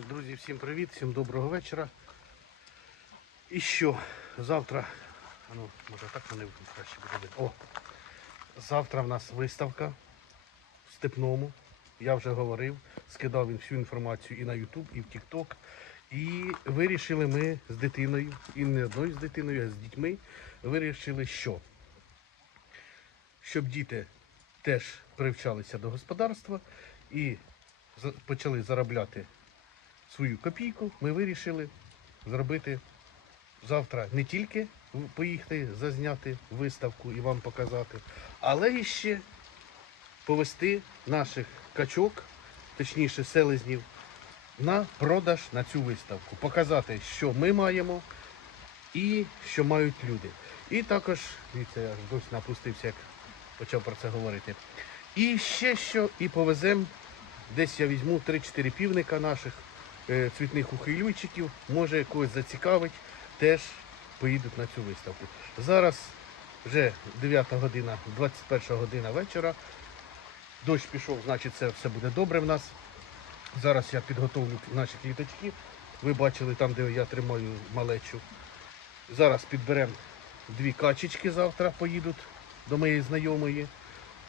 Так, друзі, всім привіт, всім доброго вечора. І що, завтра, а ну, може так мене краще буде. О, завтра в нас виставка в Степному. Я вже говорив, скидав він всю інформацію і на YouTube, і в TikTok. І вирішили ми з дитиною, і не одною з дитиною, а з дітьми, вирішили, що щоб діти теж привчалися до господарства і почали заробляти свою копійку, ми вирішили зробити завтра не тільки поїхати зазняти виставку і вам показати, але і ще повести наших качок, точніше селезнів, на продаж на цю виставку. Показати, що ми маємо і що мають люди. І також, дивіться, я досі напустився, як почав про це говорити. І ще що, і повеземо, десь я візьму 3-4 півника наших цвітних ухилюйчиків, може когось зацікавить, теж поїдуть на цю виставку. Зараз вже 9 година, 21 година вечора. Дощ пішов, значить це все буде добре в нас. Зараз я підготовлю наші квіточки. Ви бачили там, де я тримаю малечу. Зараз підберемо дві качечки завтра, поїдуть до моєї знайомої.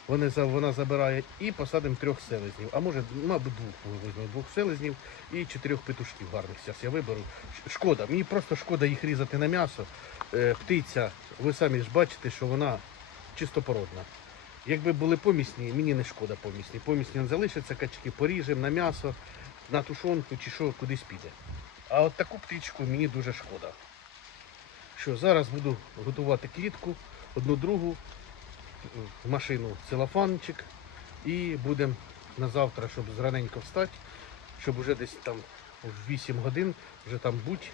Вони, вона забирає і посадимо трьох селезнів. А може, мабуть, двох візьмемо, двох селезнів і чотирьох петушків гарних. Зараз я виберу. Шкода, мені просто шкода їх різати на м'ясо. Е, птиця, ви самі ж бачите, що вона чистопородна. Якби були помісні, мені не шкода помісні. Помісні он залишаться, качки поріжемо на м'ясо, на тушонку чи що кудись піде. А от таку птичку мені дуже шкода. Що зараз буду готувати клітку, одну другу, в машину целофанчик і будемо на завтра, щоб зраненько встати, щоб вже десь там в 8 годин вже там бути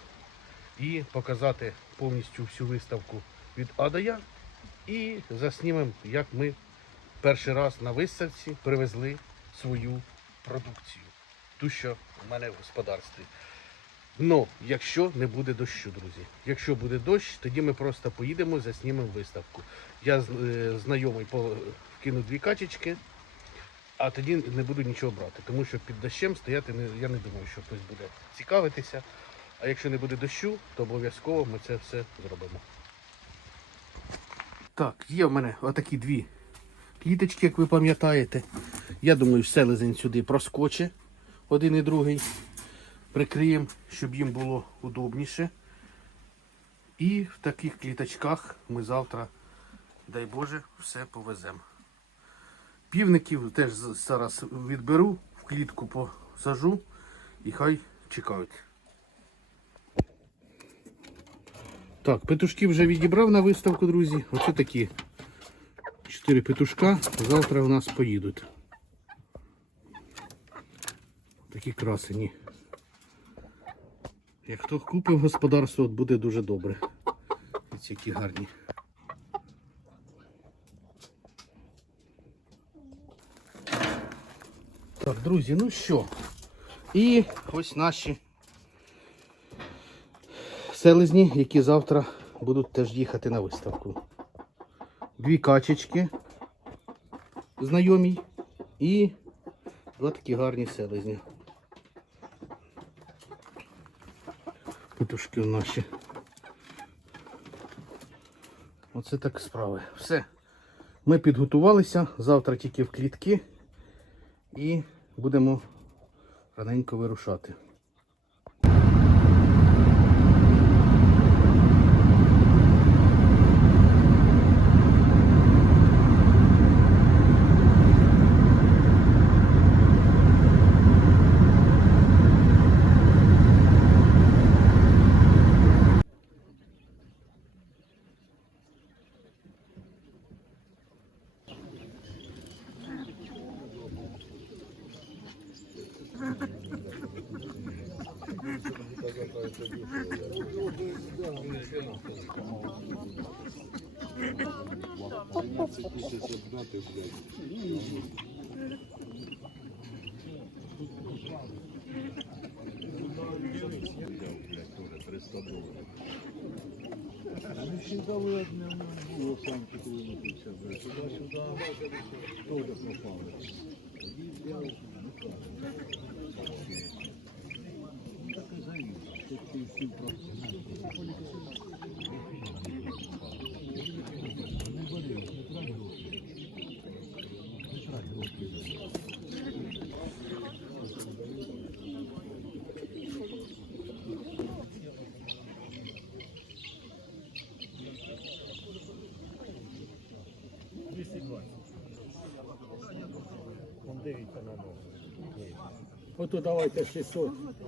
і показати повністю всю виставку від А до Я. І заснімемо, як ми перший раз на виставці привезли свою продукцію. Ту, що в мене в господарстві. Ну, якщо не буде дощу, друзі. Якщо буде дощ, тоді ми просто поїдемо, заснімемо виставку. Я е, знайомий вкину дві качечки, а тоді не буду нічого брати, тому що під дощем стояти я не думаю, що хтось буде цікавитися. А якщо не буде дощу, то обов'язково ми це все зробимо. Так, є в мене отакі дві кліточки, як ви пам'ятаєте. Я думаю, селезень сюди проскоче один і другий. Прикриємо, щоб їм було удобніше. І в таких кліточках ми завтра, дай Боже, все повеземо. Півників теж зараз відберу, в клітку посажу і хай чекають. Так, петушки вже відібрав на виставку, друзі. Оце такі чотири петушка. Завтра у нас поїдуть. Такі красені. Як хто купив господарство, от буде дуже добре. Ці які гарні. Так, друзі, ну що? І ось наші селезні, які завтра будуть теж їхати на виставку. Дві качечки знайомі і два такі гарні селезні. Петушки наші. Оце так справи. Все. Ми підготувалися. Завтра тільки в клітки і будемо раненько вирушати. Ще дали одне було самки, коли напився. Туди-сюди, теж пропали. Ото давайте 600.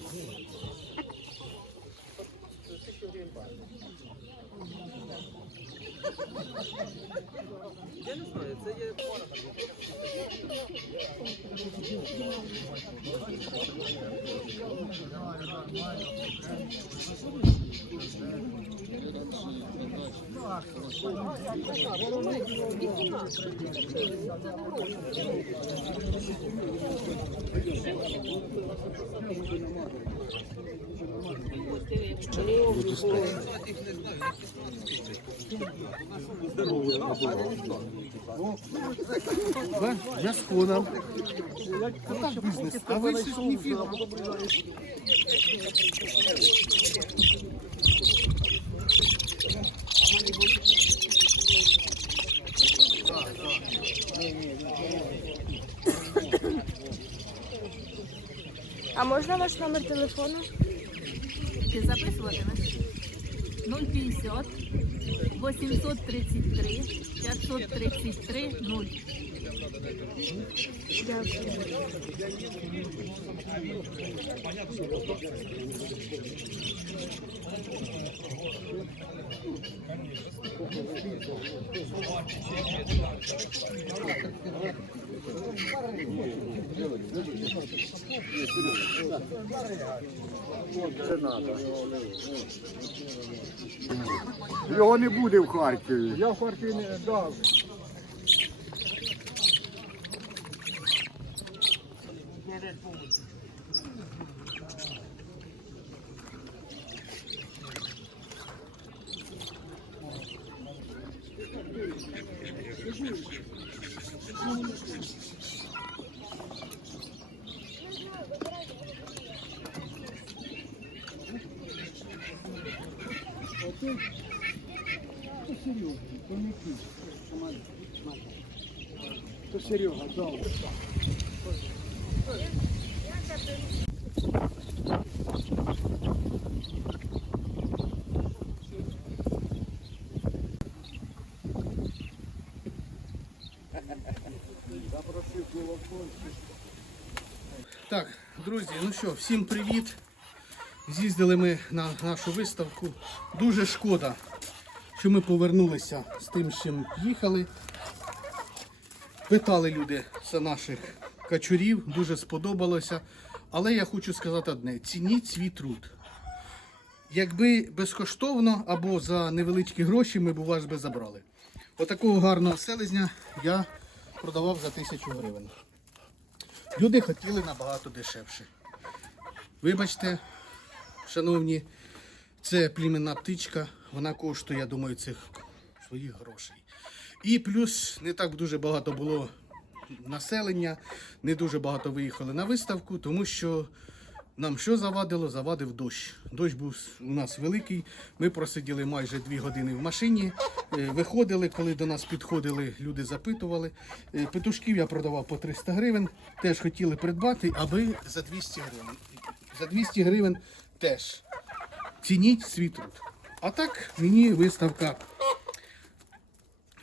Я з коном. Отак бізнес. А ви щось ніфіга. А можна ваш номер телефону? Ти записуватимеш? 050 833 533 0. Дякую. Його не буде в Харкові. Я в Харкові не дав. То Серега дав. Так, друзі, ну що, всім привіт. З'їздили ми на нашу виставку. Дуже шкода, що ми повернулися з тим, чим їхали. Питали люди за наших качурів, дуже сподобалося. Але я хочу сказати одне: цініть свій труд. Якби безкоштовно або за невеличкі гроші ми б у вас би забрали. Отакого гарного селезня я продавав за тисячу гривень. Люди хотіли набагато дешевше. Вибачте, шановні, це племінна птичка, вона коштує, я думаю, цих своїх грошей. І плюс не так дуже багато було населення, не дуже багато виїхали на виставку, тому що нам що завадило? Завадив дощ. Дощ був у нас великий. Ми просиділи майже дві години в машині. Е, Виходили, коли до нас підходили, люди запитували. Е, Петушків я продавав по 300 гривень. Теж хотіли придбати, аби за 200 гривень. За 200 гривень теж. Цініть свій труд. А так мені виставка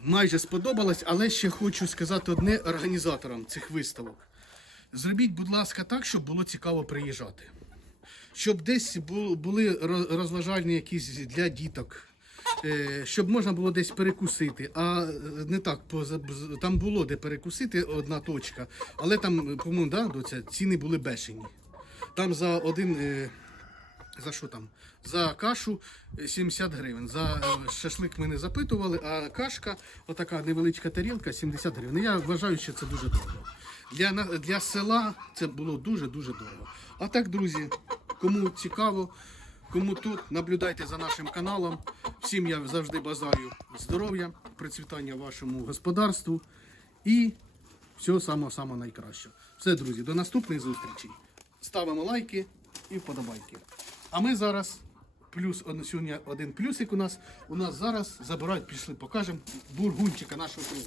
майже сподобалась, але ще хочу сказати одне організаторам цих виставок. Зробіть, будь ласка, так, щоб було цікаво приїжджати. Щоб десь були розважальні якісь для діток, е, щоб можна було десь перекусити. А е, не так, там було де перекусити одна точка, але там, е, по-моєму, да, ціни були бешені. Там за один. Е, За що там? За кашу е, 70 гривень. За е, шашлик ми не запитували, а кашка, отака невеличка тарілка 70 гривень. Я вважаю, що це дуже дорого. Для, для села це було дуже-дуже дорого. А так, друзі, кому цікаво, кому тут, наблюдайте за нашим каналом. Всім я завжди бажаю здоров'я, процвітання вашому господарству і всього самого-самого найкращого. Все, друзі, до наступних зустрічей. Ставимо лайки і вподобайки. А ми зараз, плюс сьогодні один плюсик у нас. У нас зараз забирають, пішли, покажемо бургунчика нашого кругу.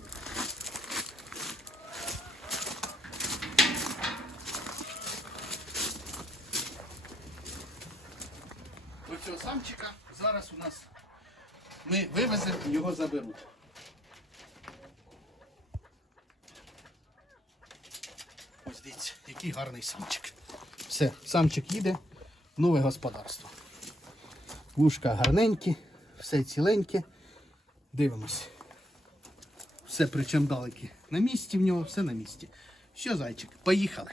Оцього самчика зараз у нас ми вивеземо, його заберуть. Ось дивіться, який гарний самчик. Все, самчик їде нове господарство. Вушка гарненькі, все ціленьке. Дивимось. Все причем. На місці в нього, все на місці. Що, зайчик, поїхали.